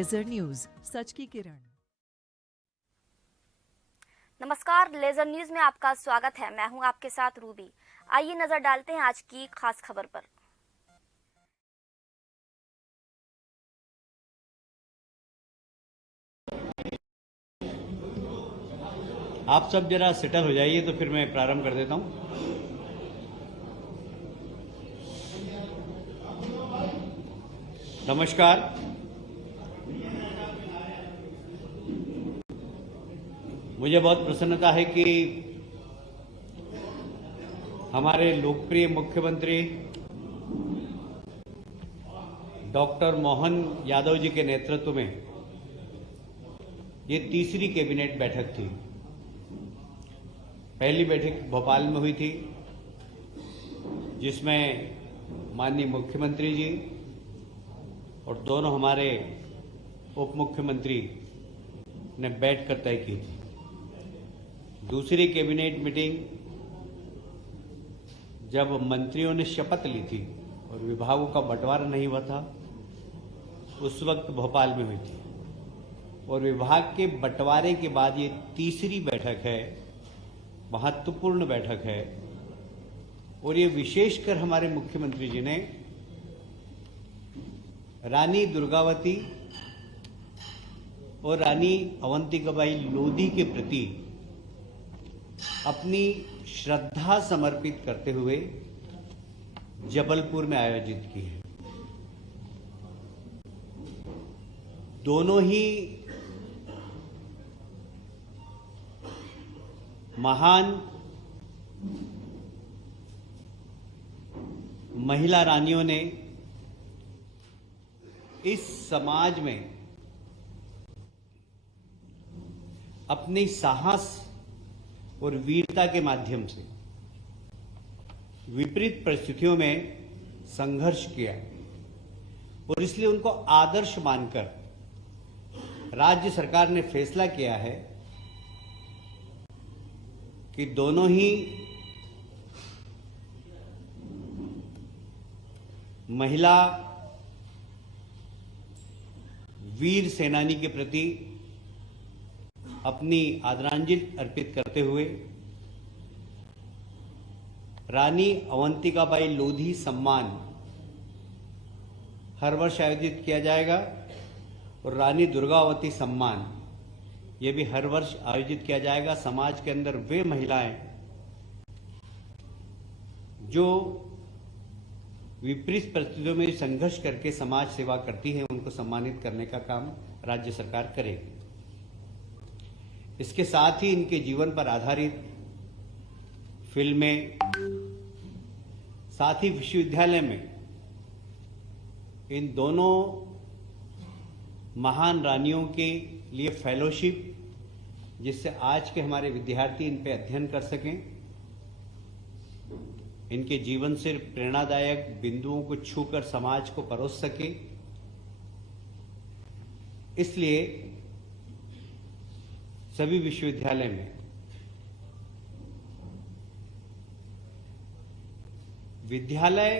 Laser news, सच की किरण। नमस्कार, laser news में आपका स्वागत है। मैं हूं आपके साथ रूबी। आइए नजर डालते हैं आज की खास खबर पर। आप सब जरा सेटल हो जाइए तो फिर मैं प्रारंभ कर देता हूं। नमस्कार। मुझे बहुत प्रसन्नता है कि हमारे लोकप्रिय मुख्यमंत्री डॉक्टर मोहन यादव जी के नेतृत्व में ये तीसरी कैबिनेट बैठक थी। पहली बैठक भोपाल में हुई थी, जिसमें माननीय मुख्यमंत्री जी और दोनों हमारे उप मुख्यमंत्री ने बैठकर तय की थी। दूसरी कैबिनेट मीटिंग जब मंत्रियों ने शपथ ली थी और विभागों का बंटवारा नहीं हुआ था, उस वक्त भोपाल में हुई थी। और विभाग के बंटवारे के बाद ये तीसरी बैठक है, महत्वपूर्ण बैठक है। और ये विशेषकर हमारे मुख्यमंत्री जी ने रानी दुर्गावती और रानी अवंतिकाबाई लोधी के प्रति अपनी श्रद्धा समर्पित करते हुए जबलपुर में आयोजित की है। दोनों ही महान महिला रानियों ने इस समाज में अपनी साहस और वीरता के माध्यम से विपरीत परिस्थितियों में संघर्ष किया और इसलिए उनको आदर्श मानकर राज्य सरकार ने फैसला किया है कि दोनों ही महिला वीर सेनानी के प्रति अपनी आदरांजलि अर्पित करते हुए रानी अवंतिकाबाई लोधी सम्मान हर वर्ष आयोजित किया जाएगा और रानी दुर्गावती सम्मान ये भी हर वर्ष आयोजित किया जाएगा। समाज के अंदर वे महिलाएं जो विपरीत परिस्थितियों में संघर्ष करके समाज सेवा करती हैं, उनको सम्मानित करने का काम राज्य सरकार करेगी। इसके साथ ही इनके जीवन पर आधारित फिल्में, साथ ही विश्वविद्यालय में इन दोनों महान रानियों के लिए फेलोशिप, जिससे आज के हमारे विद्यार्थी इन पे अध्ययन कर सकें, इनके जीवन से प्रेरणादायक बिंदुओं को छूकर समाज को परोस सके, इसलिए सभी विश्वविद्यालय में विद्यालय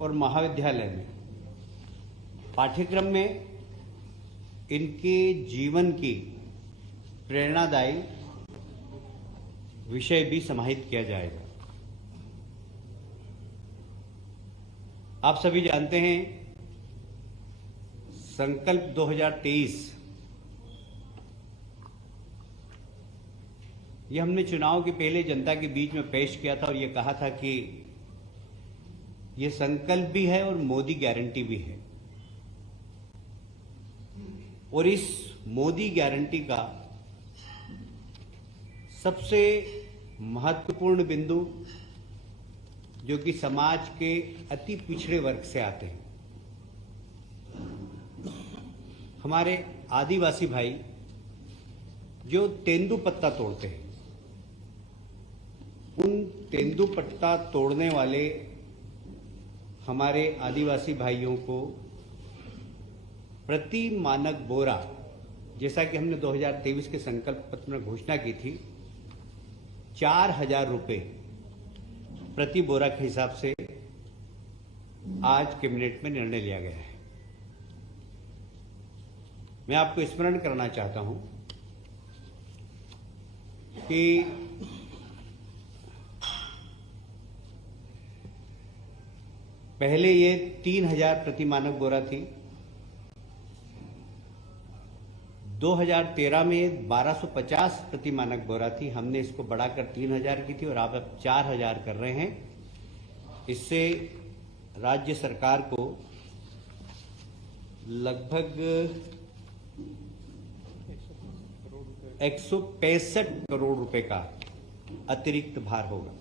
और महाविद्यालय में पाठ्यक्रम में इनके जीवन की प्रेरणादायी विषय भी समाहित किया जाएगा। आप सभी जानते हैं, संकल्प 2023 ये हमने चुनाव के पहले जनता के बीच में पेश किया था और ये कहा था कि ये संकल्प भी है और मोदी गारंटी भी है। और इस मोदी गारंटी का सबसे महत्वपूर्ण बिंदु जो कि समाज के अति पिछड़े वर्ग से आते हैं, हमारे आदिवासी भाई जो तेंदुपत्ता तोड़ते हैं, उन तेंदुपत्ता तोड़ने वाले हमारे आदिवासी भाइयों को प्रति मानक बोरा, जैसा कि हमने 2023 के संकल्प पत्र में घोषणा की थी, 4,000 रुपये प्रति बोरा के हिसाब से आज कैबिनेट में निर्णय लिया गया है। मैं आपको स्मरण करना चाहता हूं कि पहले ये 3000 प्रति मानक बोरा थी। 2013 में 1250 प्रति मानक बोरा थी। हमने इसको बढ़ाकर 3000 की थी और आप अब 4000 कर रहे हैं। इससे राज्य सरकार को लगभग 165 करोड़ रुपए का अतिरिक्त भार होगा।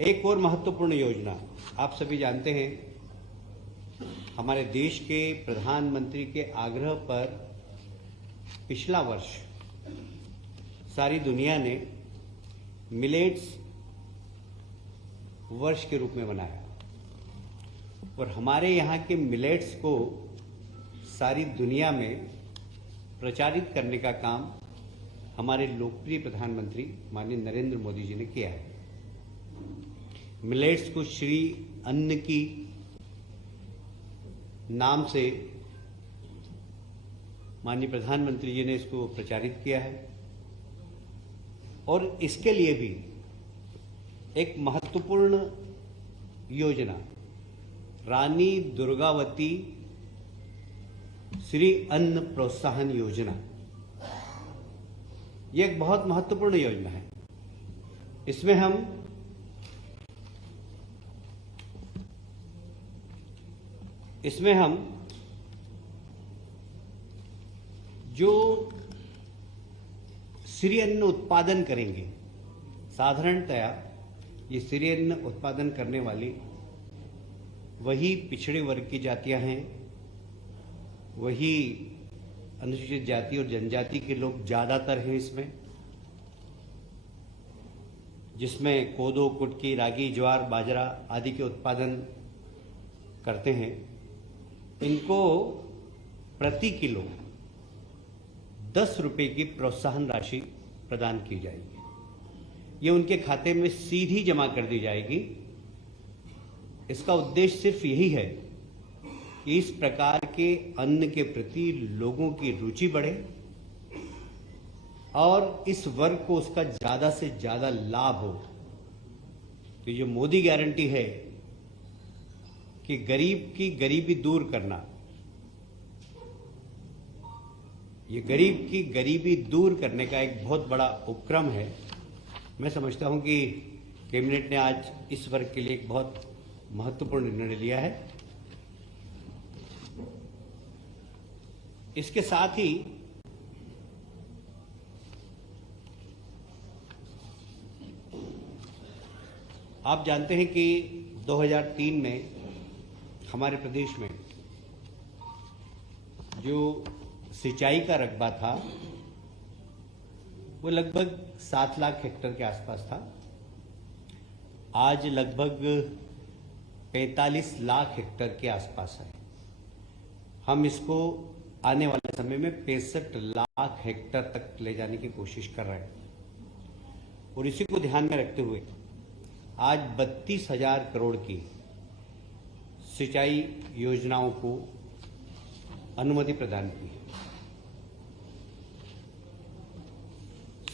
एक और महत्वपूर्ण योजना, आप सभी जानते हैं, हमारे देश के प्रधानमंत्री के आग्रह पर पिछला वर्ष सारी दुनिया ने मिलेट्स वर्ष के रूप में मनाया और हमारे यहाँ के मिलेट्स को सारी दुनिया में प्रचारित करने का काम हमारे लोकप्रिय प्रधानमंत्री माननीय नरेंद्र मोदी जी ने किया है। मिलेट्स को श्री अन्न की नाम से माननीय प्रधानमंत्री जी ने इसको प्रचारित किया है और इसके लिए भी एक महत्वपूर्ण योजना रानी दुर्गावती श्री अन्न प्रोत्साहन योजना, यह एक बहुत महत्वपूर्ण योजना है। इसमें हम जो श्री अन्न उत्पादन करेंगे, साधारणतया ये श्री अन्न उत्पादन करने वाली वही पिछड़े वर्ग की जातियां हैं, वही अनुसूचित जाति और जनजाति के लोग ज्यादातर हैं इसमें, जिसमें कोदो, कुटकी, रागी, ज्वार, बाजरा आदि के उत्पादन करते हैं। इनको प्रति किलो 10 रुपए की प्रोत्साहन राशि प्रदान की जाएगी। ये उनके खाते में सीधी जमा कर दी जाएगी। इसका उद्देश्य सिर्फ यही है कि इस प्रकार के अन्न के प्रति लोगों की रुचि बढ़े और इस वर्ग को उसका ज्यादा से ज्यादा लाभ हो। तो ये मोदी गारंटी है कि गरीब की गरीबी दूर करना, ये गरीब की गरीबी दूर करने का एक बहुत बड़ा उपक्रम है। मैं समझता हूं कि कैबिनेट ने आज इस वर्ग के लिए एक बहुत महत्वपूर्ण निर्णय लिया है। इसके साथ ही आप जानते हैं कि 2003 में हमारे प्रदेश में जो सिंचाई का रकबा था वो लगभग 7 लाख हेक्टेयर के आसपास था। आज लगभग 45 लाख हेक्टेयर के आसपास है। हम इसको आने वाले समय में 65 लाख हेक्टेयर तक ले जाने की कोशिश कर रहे हैं और इसी को ध्यान में रखते हुए आज 32,000 करोड़ की सिंचाई योजनाओं को अनुमति प्रदान की है।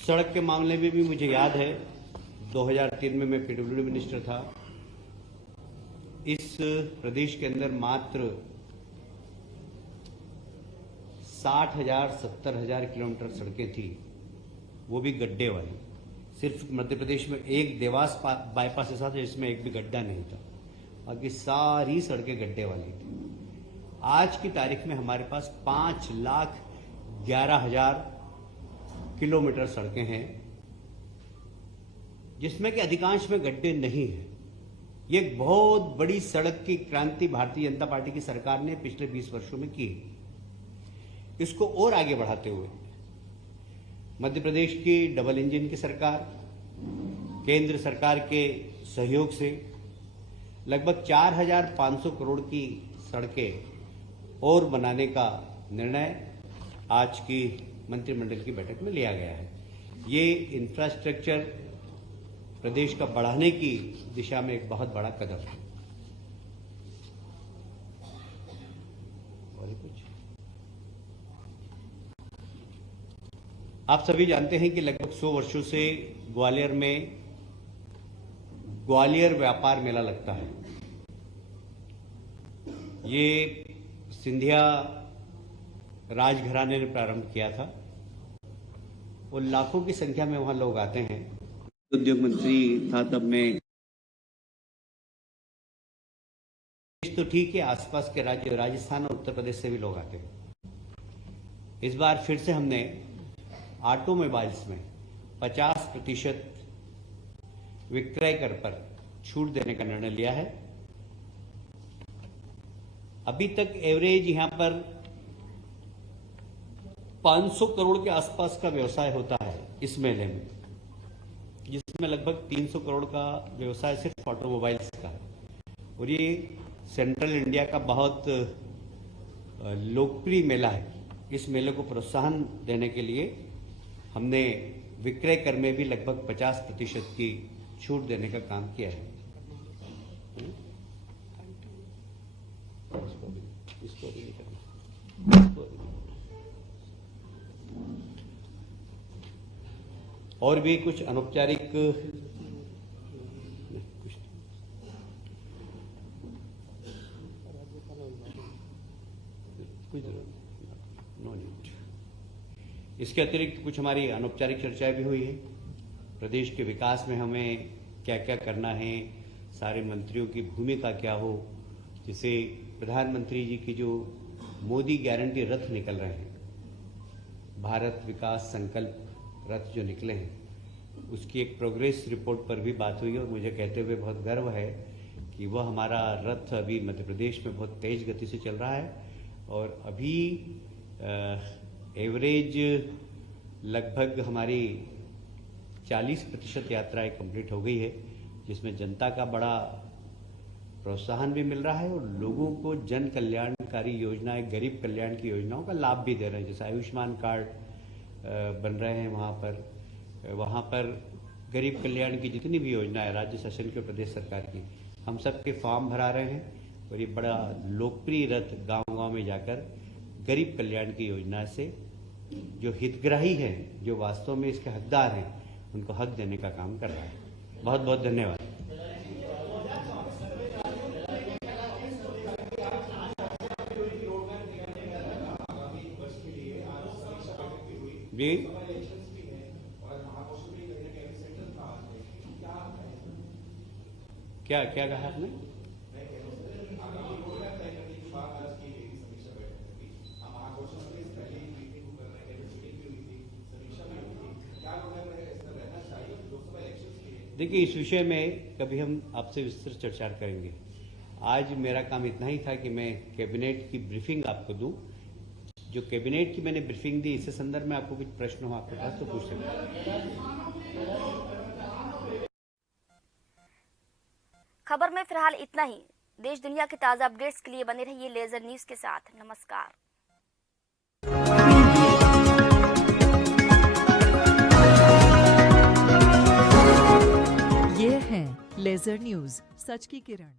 सड़क के मामले में भी मुझे याद है 2003 में मैं पीडब्ल्यूडी मिनिस्टर था। इस प्रदेश के अंदर मात्र 60,000 70,000 किलोमीटर सड़कें थी, वो भी गड्ढे वाली। सिर्फ मध्य प्रदेश में एक देवास बाईपास ऐसा था जिसमें एक भी गड्ढा नहीं था, बाकी सारी सड़कें गड्ढे वाली थी। आज की तारीख में हमारे पास 5,11,000 किलोमीटर सड़कें हैं, जिसमें कि अधिकांश में गड्ढे नहीं हैं। ये एक बहुत बड़ी सड़क की क्रांति भारतीय जनता पार्टी की सरकार ने पिछले 20 वर्षों में की। इसको और आगे बढ़ाते हुए मध्य प्रदेश की डबल इंजन की सरकार, केंद्र सरकार के सहयोग से लगभग 4,500 करोड़ की सड़कें और बनाने का निर्णय आज की मंत्रिमंडल की बैठक में लिया गया है। ये इंफ्रास्ट्रक्चर प्रदेश का बढ़ाने की दिशा में एक बहुत बड़ा कदम है। आप सभी जानते हैं कि लगभग 100 वर्षों से ग्वालियर में ग्वालियर व्यापार मेला लगता है। ये सिंधिया राजघराने ने प्रारंभ किया था और लाखों की संख्या में वहां लोग आते हैं। उद्योग मंत्री था तब मैं, तो ठीक है, आसपास के राज्य राजस्थान और उत्तर प्रदेश से भी लोग आते हैं। इस बार फिर से हमने ऑटोमोबाइल्स में 50% विक्रय कर पर छूट देने का निर्णय लिया है। अभी तक एवरेज यहां पर 500 करोड़ के आसपास का व्यवसाय होता है इस मेले में, जिसमें लगभग 300 करोड़ का व्यवसाय सिर्फ ऑटोमोबाइल्स का है। और ये सेंट्रल इंडिया का बहुत लोकप्रिय मेला है। इस मेले को प्रोत्साहन देने के लिए हमने विक्रय कर में भी लगभग 50% की छूट देने का काम किया है। इसको भी नहीं करना। और भी कुछ अनौपचारिक नो नीड। इसके अतिरिक्त कुछ हमारी अनौपचारिक चर्चाएं भी हुई है। प्रदेश के विकास में हमें क्या क्या करना है, सारे मंत्रियों की भूमिका क्या हो, जिसे प्रधानमंत्री जी की जो मोदी गारंटी रथ निकल रहे हैं, भारत विकास संकल्प रथ जो निकले हैं, उसकी एक प्रोग्रेस रिपोर्ट पर भी बात हुई और मुझे कहते हुए बहुत गर्व है कि वह हमारा रथ अभी मध्य प्रदेश में बहुत तेज गति से चल रहा है और अभी एवरेज लगभग हमारी 40% यात्राएं कंप्लीट हो गई है, जिसमें जनता का बड़ा प्रोत्साहन भी मिल रहा है और लोगों को जन कल्याणकारी योजनाएं, गरीब कल्याण की योजनाओं का लाभ भी दे रहे हैं। जैसे आयुष्मान कार्ड बन रहे हैं वहाँ पर गरीब कल्याण की जितनी भी योजना है राज्य शासन की, प्रदेश सरकार की, हम सब के फॉर्म भरा रहे हैं और ये बड़ा लोकप्रिय रथ गांव-गांव में जाकर गरीब कल्याण की योजना से जो हितग्राही हैं, जो वास्तव में इसके हकदार हैं, उनको हक देने का काम कर रहा है। बहुत बहुत धन्यवाद। जी, क्या क्या कहा आपने? देखिए, इस विषय में कभी हम आपसे विस्तृत चर्चा करेंगे। आज मेरा काम इतना ही था कि मैं कैबिनेट की ब्रीफिंग आपको दूं। जो कैबिनेट की मैंने ब्रीफिंग दी, इससे संदर्भ में आपको कुछ प्रश्न हो आपके पास तो पूछ सकते। खबर में फिलहाल इतना ही। देश दुनिया के ताजा अपडेट्स के लिए बने रहिए लेजर न्यूज के साथ। नमस्कार। ये है लेजर न्यूज, सच की किरण।